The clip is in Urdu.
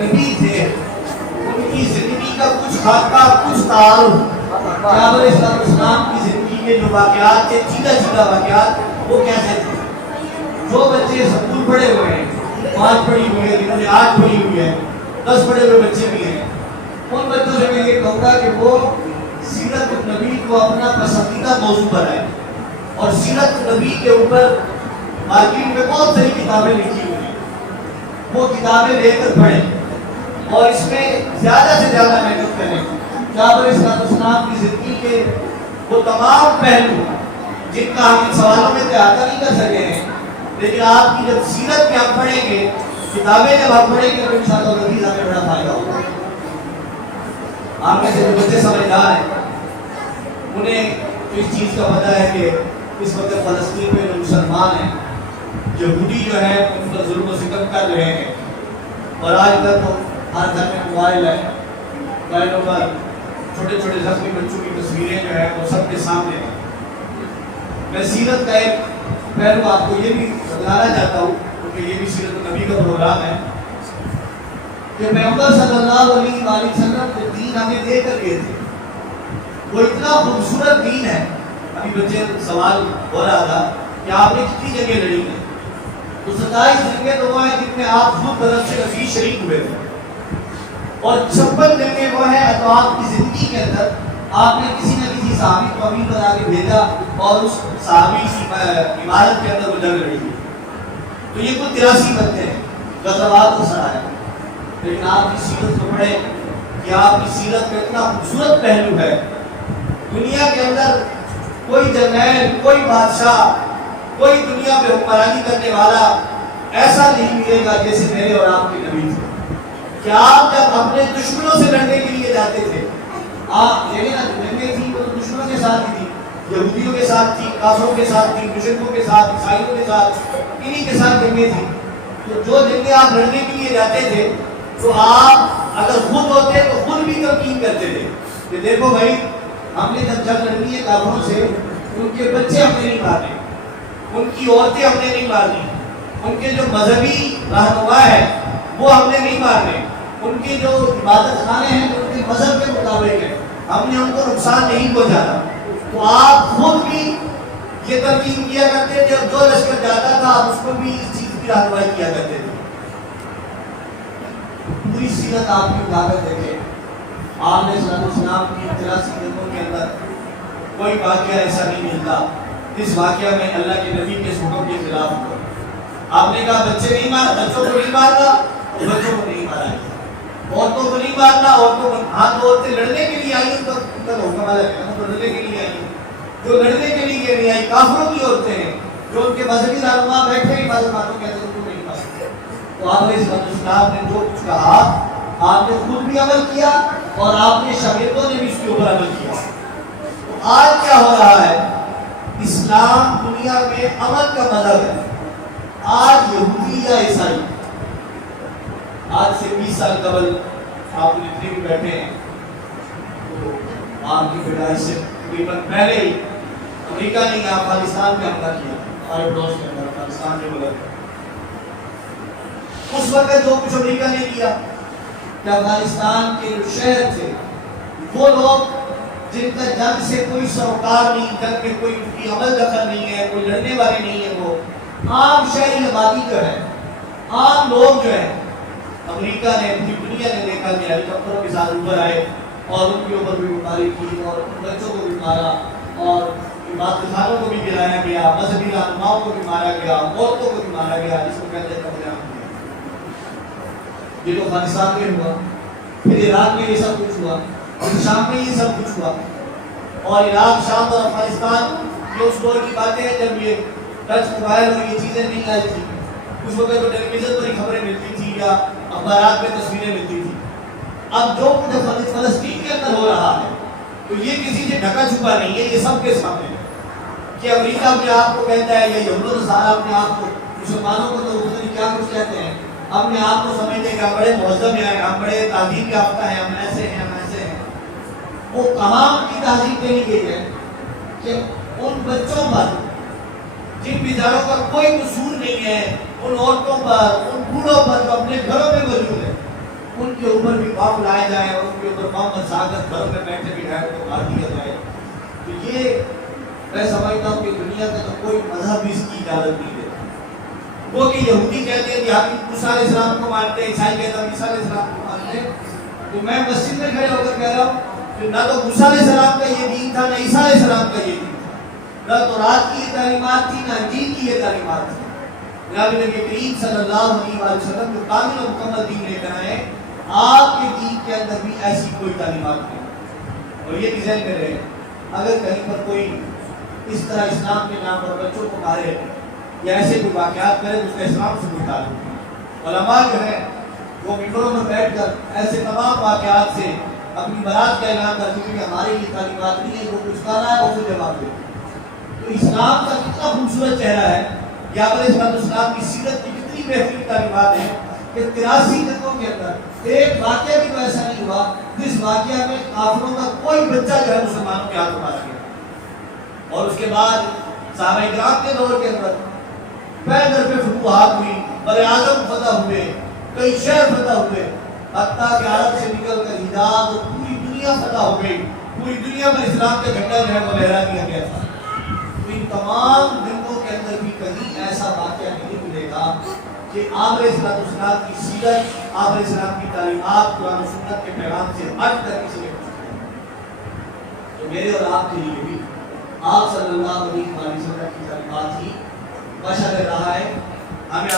نبی تھے ان کی زندگی کا کچھ خاکہ کچھ تعارف پیغمبر اسلام کی زندگی کے جو واقعات تھے سیدھا واقعات وہ کیسے تھے. جو بچے سکول پڑھے ہوئے ہیں 5 پڑھی ہوئی ہے جنہوں نے 8 پڑھی ہوئی ہے 10 پڑھے ہوئے بچے بھی ہیں ان بچوں سے میں یہ کہوں گا کہ وہ سیرت النبی کو اپنا پسندیدہ موضوع بنائیں اور سیرت النبی کے اوپر مارکیٹ میں بہت ساری کتابیں لکھی ہوئی ہیں وہ کتابیں لے کر پڑھیں اور اس میں زیادہ سے زیادہ محنت کریں. پیغمبر اسلام کی زندگی کے وہ تمام پہلو جن کا ہم ان سوالوں میں احاطہ نہیں کر سکے ہیں لیکن آپ کی جب سیرت میں ہم پڑھیں گے کتابیں جب آپ پڑھیں گے تو انشاءاللہ العزیز ہمیں بڑا فائدہ ہوگا. آپ میں سے جو بچے سمجھدار ہیں انہیں تو اس چیز کا پتہ ہے کہ اس وقت فلسطین میں جو مسلمان ہیں یہودی جو ہے ان پر ظلم و ستم کر رہے ہیں اور آج تک تو ہر گھر میں موبائل ہے موبائلوں پر چھوٹے چھوٹے زخمی بچوں کی تصویریں جو ہیں وہ سب کے سامنے ہیں. میں سیرت کا ایک پہلو آپ کو یہ بھی بتانا چاہتا ہوں کیونکہ یہ بھی سیرت النبی کا پروگرام ہے کہ پیغمبر صلی اللہ علیہ وآلہ وسلم جو دین ہمیں دے کر گئے تھے وہ اتنا خوبصورت دین ہے. ابھی بچے سوال ہو رہا تھا کہ آپ نے کتنی جگہ لڑی ہیں تو 27 جنگیں تو وہ ہیں جن میں آپ خود طرف سے عزیز شریک ہوئے تھے اور 56 جنگیں وہ ہیں تو آپ کی زندگی کے اندر آپ نے کسی نہ کسی صحابی کو امین بنا کے بھیجا اور اس صحابی کی عمارت کے اندر وہ جنگ لڑی. تو یہ کل 83 بنتے ہیں غزوات کو سرایا. لیکن آپ کی سیرت کو پڑھیں کہ آپ کی سیرت کا اتنا خوبصورت پہلو ہے. دنیا کے اندر کوئی جرنیل کوئی بادشاہ کوئی دنیا پہ حکمرانی کرنے والا ایسا نہیں ملے گا جیسے میرے اور آپ کے نبی تھے کہ آپ جب اپنے دشمنوں سے لڑنے کے لیے جاتے تھے آپ دیکھیں نا جنگیں تھیں وہ دشمنوں کے ساتھ ہی تھی یہودیوں کے ساتھ تھی کافروں کے ساتھ تھی مشرکوں کے ساتھ عیسائیوں کے ساتھ انہی کے ساتھ جنگیں تھیں. تو جو جنگیں آپ لڑنے کے لیے جاتے تھے تو آپ اگر خود ہوتے تو خود بھی تلقین کرتے تھے کہ دیکھو بھائی ہم نے جب جنگ لڑنی ہے کافروں سے ان کے بچے ہم نے نہیں مارنے ان کی عورتیں ہم نے نہیں مارنی ان کے جو مذہبی رہنما ہے وہ ہم نے نہیں مارنے ان کے جو عبادت خانے ہیں جو ان کے مذہب کے مطابق ہیں ہم نے ان کو نقصان نہیں پہنچانا. تو آپ خود بھی یہ تلقین کیا کرتے تھے اور جو لشکر جاتا تھا آپ اس کو بھی اس چیز کی رہنمائی کیا کرتے تھے. پوری سیرت آپ کی اٹھا کر دیکھیں آپ نے صلی اسلام کی 83 جنگوں کے اندر کوئی واقعہ ایسا نہیں ملتا اس واقعہ میں اللہ کے نبی کے حکم کے خلاف ہوا. آپ نے کہا بچے نہیں مارنا بچوں کو نہیں مارنا تو بچوں کو نہیں مارا گیا. عورتوں کو نہیں مارنا عورتوں کو ہاتھ عورتیں لڑنے کے لیے آئی ان کا حکم والا ہے تو لڑنے کے لیے آئی جو لڑنے کے لیے نہیں آئی کافروں کی عورتیں ہیں جو ان کے مذہبی رہنما بیٹھے ہیں عبادت خانوں کے اندر ان کو نہیں مارتے. تو آپ نے اسلام نے جو کچھ کہا آپ نے خود بھی عمل کیا اور آپ نے شاگردوں نے بھی اس کے اوپر عمل کیا. تو آج کیا ہو رہا ہے اسلام دنیا میں عمل کا مذہب ہے. آج یہودی یا عیسائی آج سے 20 سال قبل آپ جتنے بھی بیٹھے ہیں تو آپ کی پیدائش سے تقریباً پہلے ہی امریکہ نے افغانستان میں حملہ کیا ہمارے پڑوس کے اندر افغانستان میں ملک. اس وقت جو کچھ امریکہ نے کیا کہ افغانستان کے جو شہر تھے وہ لوگ جن کا جنگ سے کوئی سروکار نہیں جنگ میں کوئی ان کی عمل دخل نہیں ہے کوئی لڑنے والے نہیں ہے وہ عام شہری آبادی جو ہے عام لوگ جو ہیں امریکہ نے پوری دنیا نے دیکھا کہ ہیلی کاپٹروں کے ساتھ اوپر آئے اور ان کے اوپر بھی گمباری کی اور ان بچوں کو بھی مارا اور عبادت خانوں کو بھی گرایا گیا مذہبی رہنماؤں کو بھی مارا گیا عورتوں کو بھی مارا گیا جس کو کہتے ہیں قتل عام. یہ تو افغانستان میں ہوا پھر عراق میں یہ سب کچھ ہوا اور شام میں یہ سب کچھ ہوا اور عراق شام اور افغانستان یہ اس دور کی باتیں ہیں جب یہ ٹچ موبائل اور یہ چیزیں نہیں آئی تھی. اس وقت تو ٹیلی ویژن پر ہی خبریں ملتی تھی یا اخبارات میں تصویریں ملتی تھی. اب جو کچھ فلسطین کے اندر ہو رہا ہے تو یہ کسی سے ڈھکا چھپا نہیں ہے یہ سب کے سامنے ہے کہ امریکہ اپنے آپ کو کہتا ہے یا یہود و نصارہ اپنے آپ کو مسلمانوں کو تو پتہ نہیں کیا کچھ کہتے ہیں اپنے آپ کو سمجھتے ہیں کہ ہم بڑے مہذب ہیں ہم بڑے تہذیب یافتہ ہیں ہم ایسے ہیں ہم ایسے ہیں. وہ تمام کی تہذیب دینی گئی ہے کہ ان بچوں پر جن بیچاروں کا کوئی قصور نہیں ہے ان عورتوں پر ان بوڑھوں پر جو اپنے گھروں میں موجود ہے کے اوپر بھی بم لائے جائیں اور ان کے اوپر بم برسا کر گھروں میں بیٹھے بٹھائے کو مار دیا جائے، تو یہ میں سمجھتا ہوں کہ دنیا کا تو کوئی مذہب اس کی اجازت نہیں دیتا۔ وہ کہ یہودی کہتے ہیں کہ ہم موسیٰ علیہ السلام کو مانتے ہیں، عیسائی کہتے ہیں عیسیٰ علیہ السلام کو مانتے ہیں، تو میں مسجد میں کھڑے ہو کر کہہ رہا ہوں کہ نہ تو موسیٰ علیہ السلام کا یہ دین تھا، نہ عیسیٰ علیہ السلام کا یہ دین تھا، نہ تورات کی یہ تعلیمات تھی، نہ انجیل کی یہ تعلیمات تھی۔ جناب نبی کریم صلی اللہ علیہ وسلم جو کامل و مکمل دین لے کر آئے، آپ کے دین کے اندر بھی ایسی کوئی تعلیمات نہیں۔ اور یہ بھی ذہن میں رہے، اگر کہیں پر کوئی اس طرح اسلام کے نام پر بچوں کو مارے یا ایسے کوئی واقعات کرے تو اس کا اسلام سے کوئی تعلق نہیں۔ علماء جو ہے وہ ممبروں میں بیٹھ کر ایسے تمام واقعات سے اپنی برات کا اعلان کرتے ہیں کہ ہمارے یہ تعلیمات نہیں ہے، جو کچھ کر رہا ہے اسے جواب دے۔ تو اسلام کا کتنا خوبصورت چہرہ ہے، یا علیہ السلام کی سیرت کی کتنی بہترین تعلیمات ہیں کہ 83 دنوں کے اندر ایک واقعہ بھی تو ایسا نہیں ہوا جس واقعہ میں کافروں کا کوئی بچہ جو ہے مسلمانوں کے ہاتھوں مارا گیا۔ اور اس کے بعد صحابہ کرام کے دور کے اندر پیدر پہ فتوحات ہوئی، براعظم فتح ہوئے، کئی شہر فتح ہوئے، حتیٰ کہ عرب سے نکل کر حجاز اور پوری دنیا فتح ہو گئی، پوری دنیا میں اسلام کا جھنڈا جو ہے وہ لہرا دیا گیا تھا۔ تو ان تمام دنوں کے اندر بھی کہیں ایسا واقعہ نہیں ملے گا کہ آپ علیہ السلام کی سیرت، آپ علیہ السلام کی تعلیمات قرآن و سنت کے پیغام سے ہٹ کر کسی نے تو میرے اور آپ کے لیے بھی آپ صلی اللہ علیہ وسلم کی تعلیمات ہی بشر رہا ہے۔ ہمیں